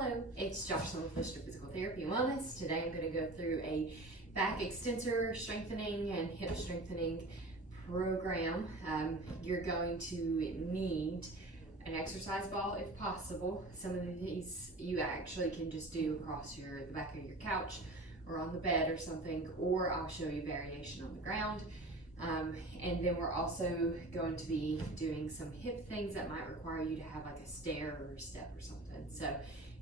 Hello, it's Jocelyn with Fisher Physical Therapy and Wellness. Today I'm going to go through a back extensor strengthening and hip strengthening program. You're going to need an exercise ball if possible. Some of these you actually can just do across the back of your couch or on the bed or something, or I'll show you variation on the ground. And then we're also going to be doing some hip things that might require you to have like a stair or a step or something. So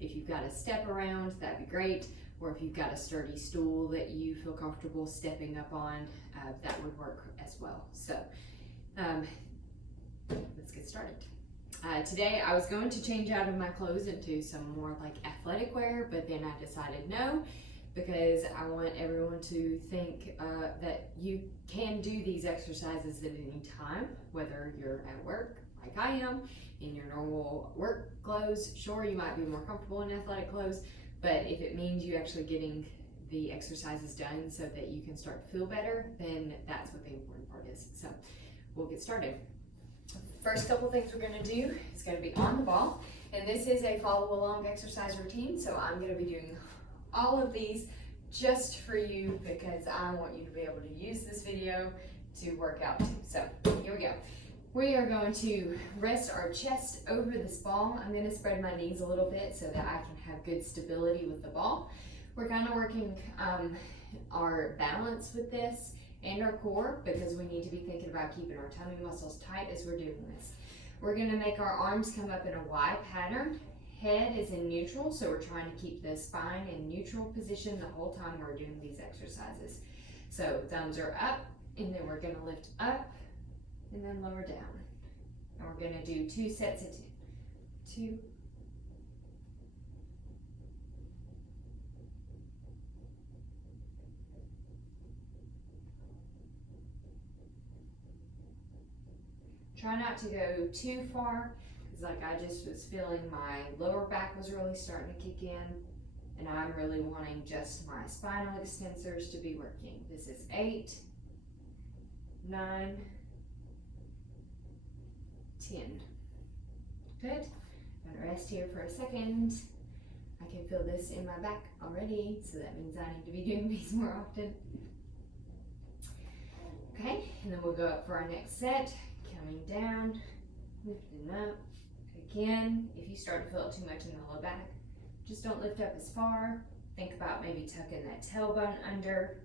if you've got a step around, that'd be great. Or if you've got a sturdy stool that you feel comfortable stepping up on, that would work as well. So let's get started. Today I was going to change out of my clothes into some more like athletic wear, but then I decided no, because I want everyone to think that you can do these exercises at any time, whether you're at work like I am, in your normal work clothes. Sure, you might be more comfortable in athletic clothes, but if it means you actually getting the exercises done so that you can start to feel better, then that's what the important part is. So we'll get started. First couple things we're going to do is going to be on the ball, and this is a follow along exercise routine, so I'm going to be doing all of these just for you because I want you to be able to use this video to work out too. So here we go. We are going to rest our chest over this ball. I'm going to spread my knees a little bit so that I can have good stability with the ball. We're kind of working our balance with this and our core, because we need to be thinking about keeping our tummy muscles tight as we're doing this. We're going to make our arms come up in a Y pattern. Head is in neutral, so we're trying to keep the spine in neutral position the whole time we're doing these exercises. So thumbs are up, and then we're going to lift up and then lower down. And we're going to do 2 sets of 2. Try not to go too far, because like I just was feeling my lower back was really starting to kick in, and I'm really wanting just my spinal extensors to be working. This is 8, 9, 10. Good. I'm gonna rest here for a second. I can feel this in my back already, so that means I need to be doing these more often. Okay, and then we'll go up for our next set. Coming down, lifting up. Again, if you start to feel it too much in the low back, just don't lift up as far. Think about maybe tucking that tailbone under.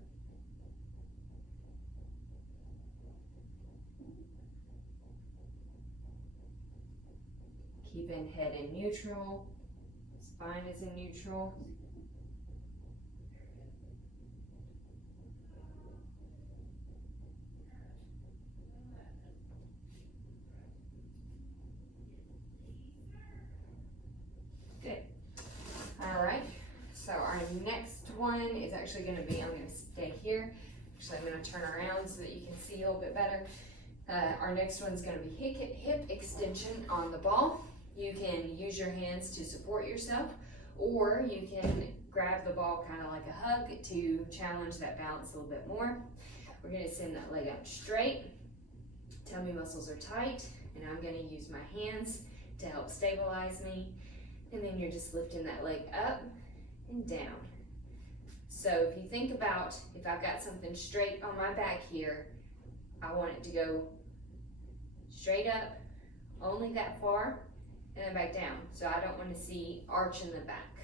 Keeping head in neutral, spine is in neutral. Good. All right, so our next one is actually going to be, I'm going to stay here. Actually, I'm going to turn around so that you can see a little bit better. Our next one is going to be hip extension on the ball. You can use your hands to support yourself, or you can grab the ball kind of like a hug to challenge that balance a little bit more. We're going to send that leg out straight. Tummy muscles are tight, and I'm going to use my hands to help stabilize me. And then you're just lifting that leg up and down. So if you think about, if I've got something straight on my back here, I want it to go straight up, only that far, and then back down. So I don't want to see arch in the back.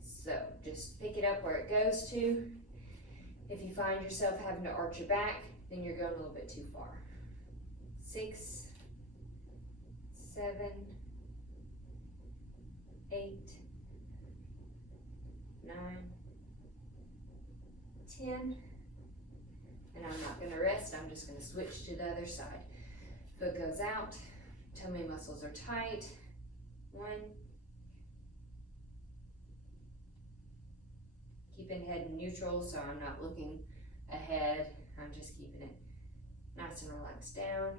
So just pick it up where it goes to. If you find yourself having to arch your back, then you're going a little bit too far. 6, 7, 8, 9, 10. And I'm not going to rest, I'm just going to switch to the other side. Foot goes out, tummy muscles are tight. 1. Keeping head neutral, so I'm not looking ahead. I'm just keeping it nice and relaxed down.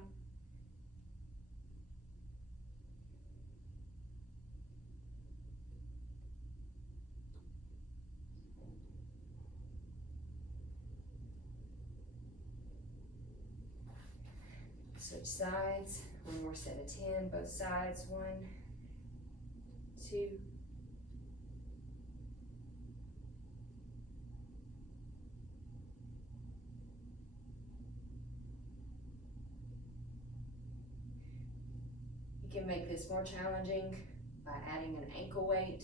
Switch sides. One more set of 10, both sides. 1, 2, can make this more challenging by adding an ankle weight,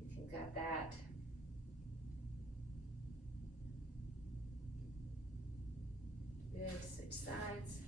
if you've got that. Good, switch sides.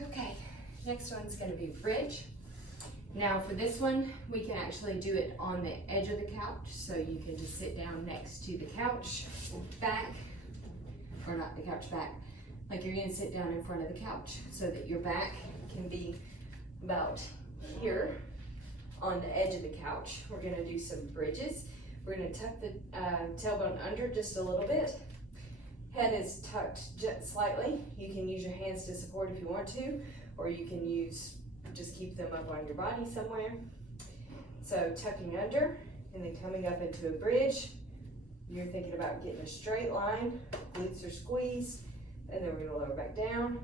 Okay, next one's going to be bridge. Now for this one, we can actually do it on the edge of the couch, so you can just sit down next to the couch back, or not the couch back, like you're going to sit down in front of the couch so that your back can be about here on the edge of the couch. We're going to do some bridges. We're going to tuck the tailbone under just a little bit. Head is tucked just slightly. You can use your hands to support if you want to, or you can just keep them up on your body somewhere. So tucking under and then coming up into a bridge. You're thinking about getting a straight line, glutes are squeezed, and then we're going to lower back down.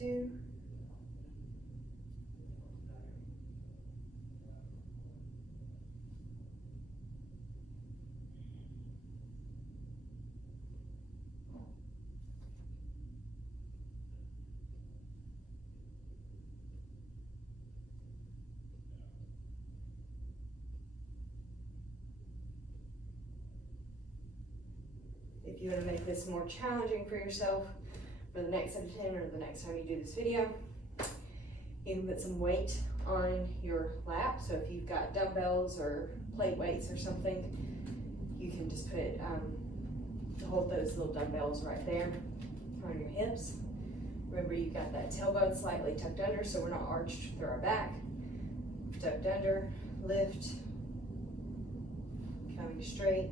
2. If you want to make this more challenging for yourself for the next set of 10 or the next time you do this video, you can put some weight on your lap. So if you've got dumbbells or plate weights or something, you can just put, hold those little dumbbells right there on your hips. Remember, you got that tailbone slightly tucked under so we're not arched through our back. Tucked under, lift, coming straight.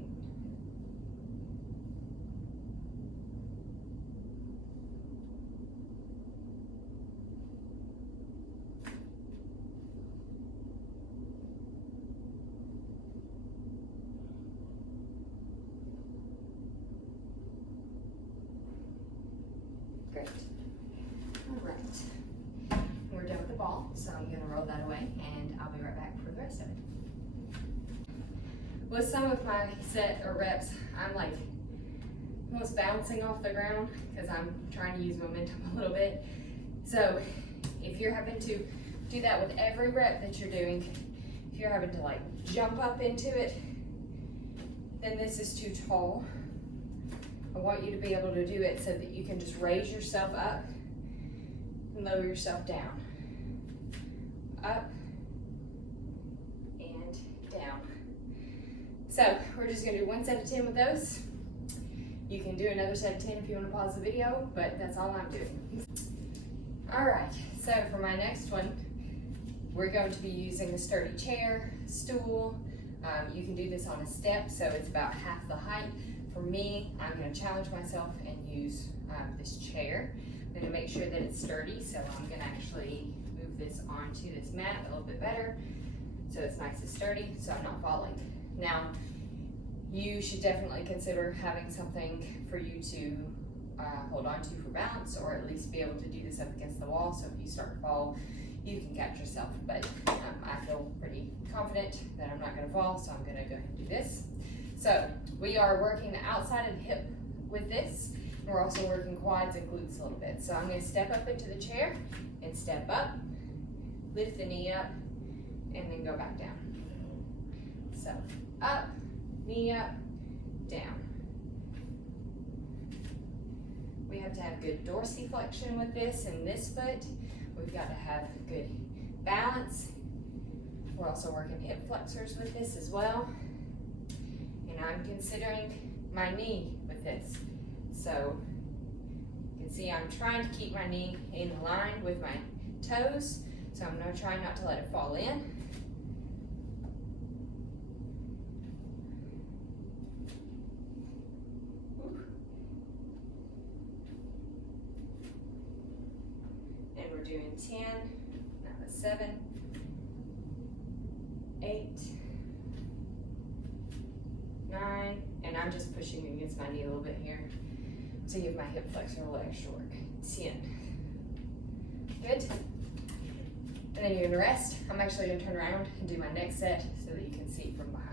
Great. All right. We're done with the ball, so I'm going to roll that away and I'll be right back for the rest of it. With some of my set or reps, I'm like almost bouncing off the ground because I'm trying to use momentum a little bit. So if you're having to do that with every rep that you're doing, if you're having to like jump up into it, then this is too tall. I want you to be able to do it so that you can just raise yourself up and lower yourself down. Up and down. So we're just gonna do 1 set of 10 with those. You can do another set of 10 if you want to pause the video, but that's all I'm doing. All right, so for my next one, we're going to be using a sturdy chair, stool. You can do this on a step, so it's about half the height. For me, I'm going to challenge myself and use this chair. I'm going to make sure that it's sturdy, so I'm going to actually move this onto this mat a little bit better so it's nice and sturdy so I'm not falling. Now, you should definitely consider having something for you to hold on to for balance, or at least be able to do this up against the wall, so if you start to fall, you can catch yourself. But I feel pretty confident that I'm not going to fall, so I'm going to go ahead and do this. So we are working the outside of the hip with this. We're also working quads and glutes a little bit. So I'm going to step up into the chair and step up, lift the knee up, and then go back down. So up, knee up, down. We have to have good dorsiflexion with this and this foot. We've got to have good balance. We're also working hip flexors with this as well. And I'm considering my knee with this. So you can see I'm trying to keep my knee in line with my toes. So I'm going to try not to let it fall in. Doing 10, now 7, 8, I'm just pushing against my knee a little bit here to give my hip flexor a little extra work. 10. Good. And then you're gonna rest. I'm actually gonna turn around and do my next set so that you can see from behind.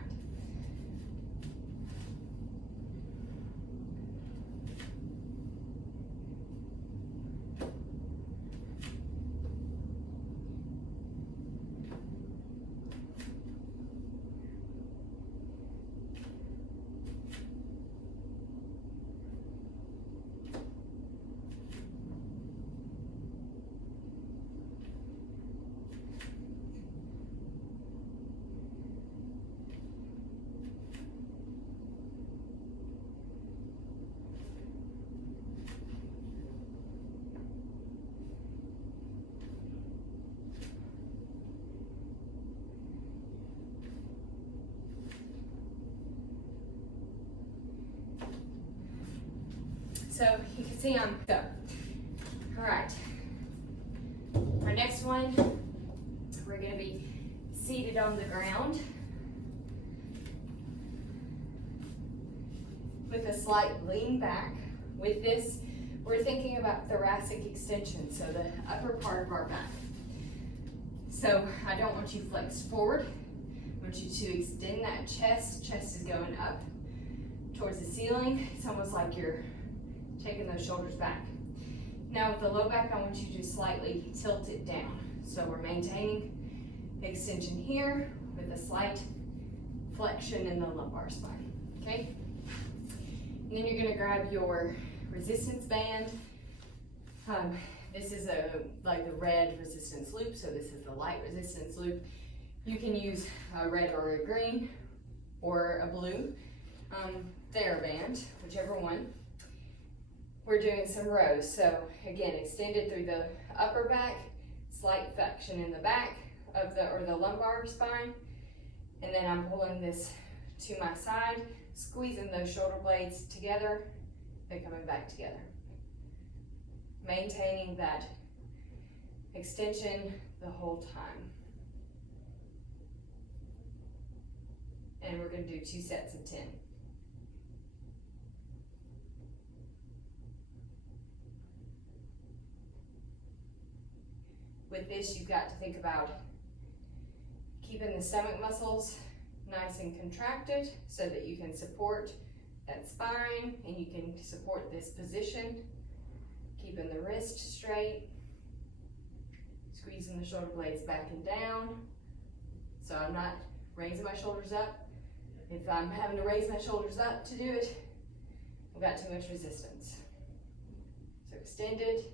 So you can see I'm go. All right. Our next one, we're going to be seated on the ground with a slight lean back. With this, we're thinking about thoracic extension, so the upper part of our back. So I don't want you flexed forward. I want you to extend that chest. Chest is going up towards the ceiling. It's almost like you're taking those shoulders back. Now with the low back, I want you to slightly tilt it down. So we're maintaining the extension here with a slight flexion in the lumbar spine, okay? And then you're gonna grab your resistance band. This is like the red resistance loop, so this is the light resistance loop. You can use a red or a green or a blue TheraBand, whichever one. We're doing some rows, so again, extended through the upper back, slight flexion in the back of the lumbar spine, and then I'm pulling this to my side, squeezing those shoulder blades together, then coming back together. Maintaining that extension the whole time. And we're going to do 2 sets of 10. With this, you've got to think about keeping the stomach muscles nice and contracted so that you can support that spine and you can support this position. Keeping the wrist straight, squeezing the shoulder blades back and down. So I'm not raising my shoulders up. If I'm having to raise my shoulders up to do it, I've got too much resistance. So extended.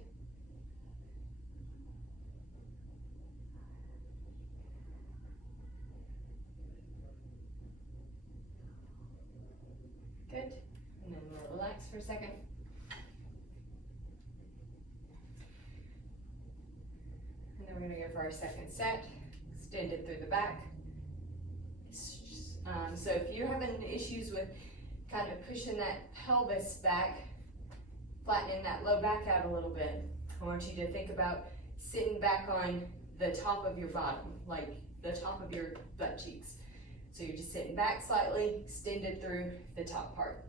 Good. And then we'll relax for a second. And then we're going to go for our second set. Extended through the back. So if you're having issues with kind of pushing that pelvis back, flattening that low back out a little bit, I want you to think about sitting back on the top of your bottom, like the top of your butt cheeks. So you're just sitting back slightly, extended through the top part.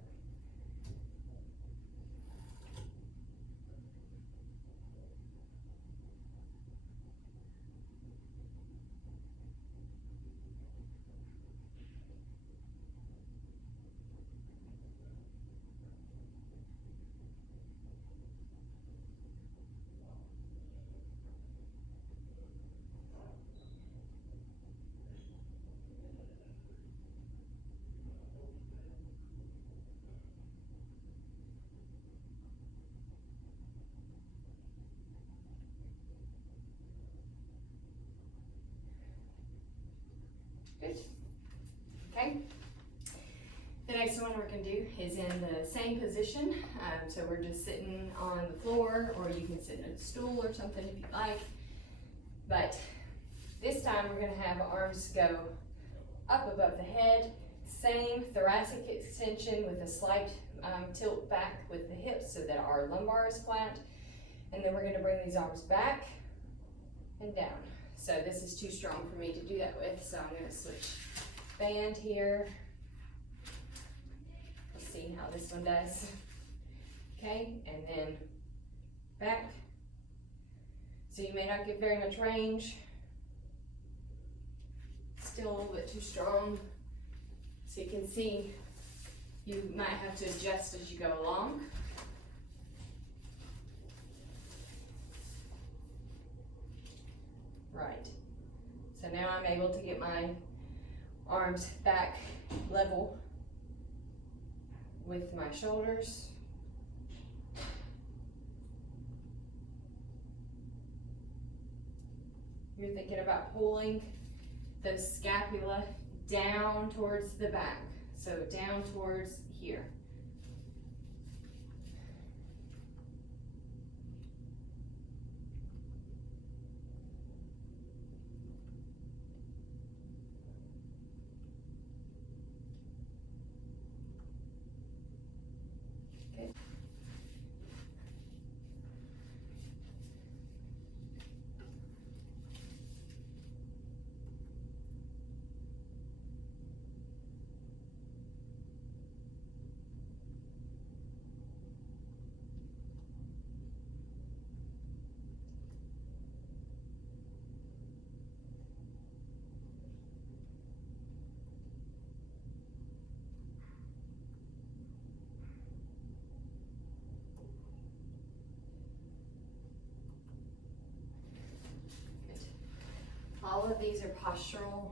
Good. Okay. The next one we're going to do is in the same position. So we're just sitting on the floor, or you can sit in a stool or something if you like. But this time we're going to have arms go up above the head. Same thoracic extension with a slight tilt back with the hips so that our lumbar is flat. And then we're going to bring these arms back and down. So this is too strong for me to do that with, so I'm going to switch band here. see how this one does. Okay, and then back. So you may not get very much range. Still a little bit too strong. So you can see you might have to adjust as you go along. Right. So now I'm able to get my arms back level with my shoulders. You're thinking about pulling those scapula down towards the back. So down towards here. Okay. All of these are postural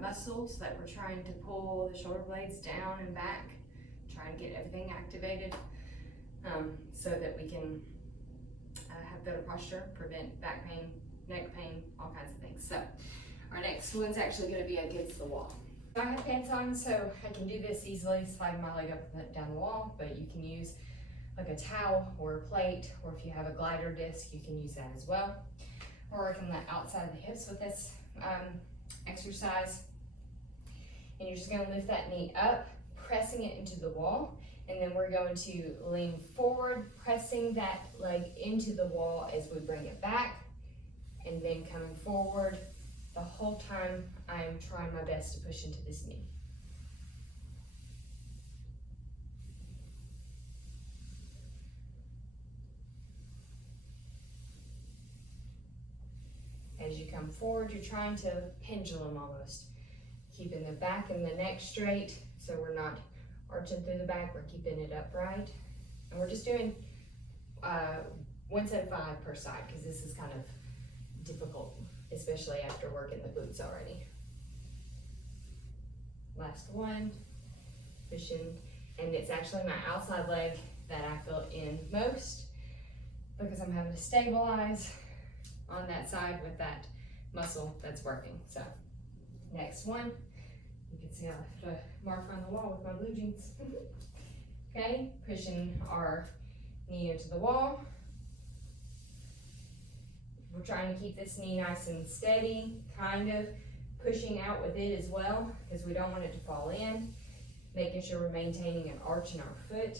muscles that we're trying to pull the shoulder blades down and back, trying to get everything activated so that we can have better posture, prevent back pain, neck pain, all kinds of things. So our next one's actually going to be against the wall. I have pants on, so I can do this easily, slide my leg up and down the wall, but you can use like a towel or a plate, or if you have a glider disc, you can use that as well. We're working the outside of the hips with this exercise. And you're just going to lift that knee up, pressing it into the wall. And then we're going to lean forward, pressing that leg into the wall as we bring it back. And then coming forward. The whole time I'm trying my best to push into this knee. As you come forward, you're trying to pendulum almost. Keeping the back and the neck straight, so we're not arching through the back, we're keeping it upright. And we're just doing 1 set of 5 per side, because this is kind of difficult, especially after working the glutes already. Last one, pushing, and it's actually my outside leg that I feel in most, because I'm having to stabilize on that side with that muscle that's working. So next one, you can see I left a mark on the wall with my blue jeans. Okay, pushing our knee into the wall. We're trying to keep this knee nice and steady, kind of pushing out with it as well, because we don't want it to fall in. Making sure we're maintaining an arch in our foot.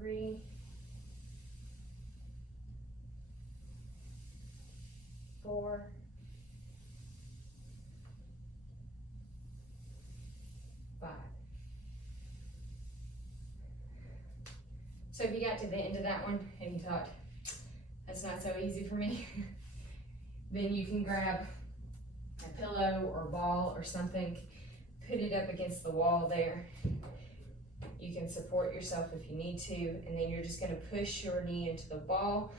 3, 4, 5. So if you got to the end of that one and you thought, that's not so easy for me, then you can grab a pillow or ball or something, put it up against the wall there. You can support yourself if you need to, and then you're just going to push your knee into the ball,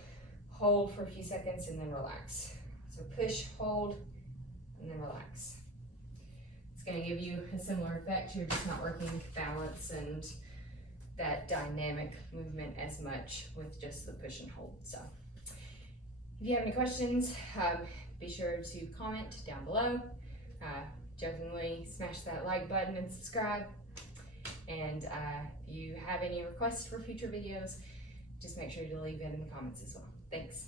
hold for a few seconds, and then relax. So push, hold, and then relax. It's going to give you a similar effect. You're just not working balance and that dynamic movement as much with just the push and hold. So if you have any questions, be sure to comment down below. Definitely smash that like button and subscribe. And if you have any requests for future videos, just make sure to leave it in the comments as well. Thanks.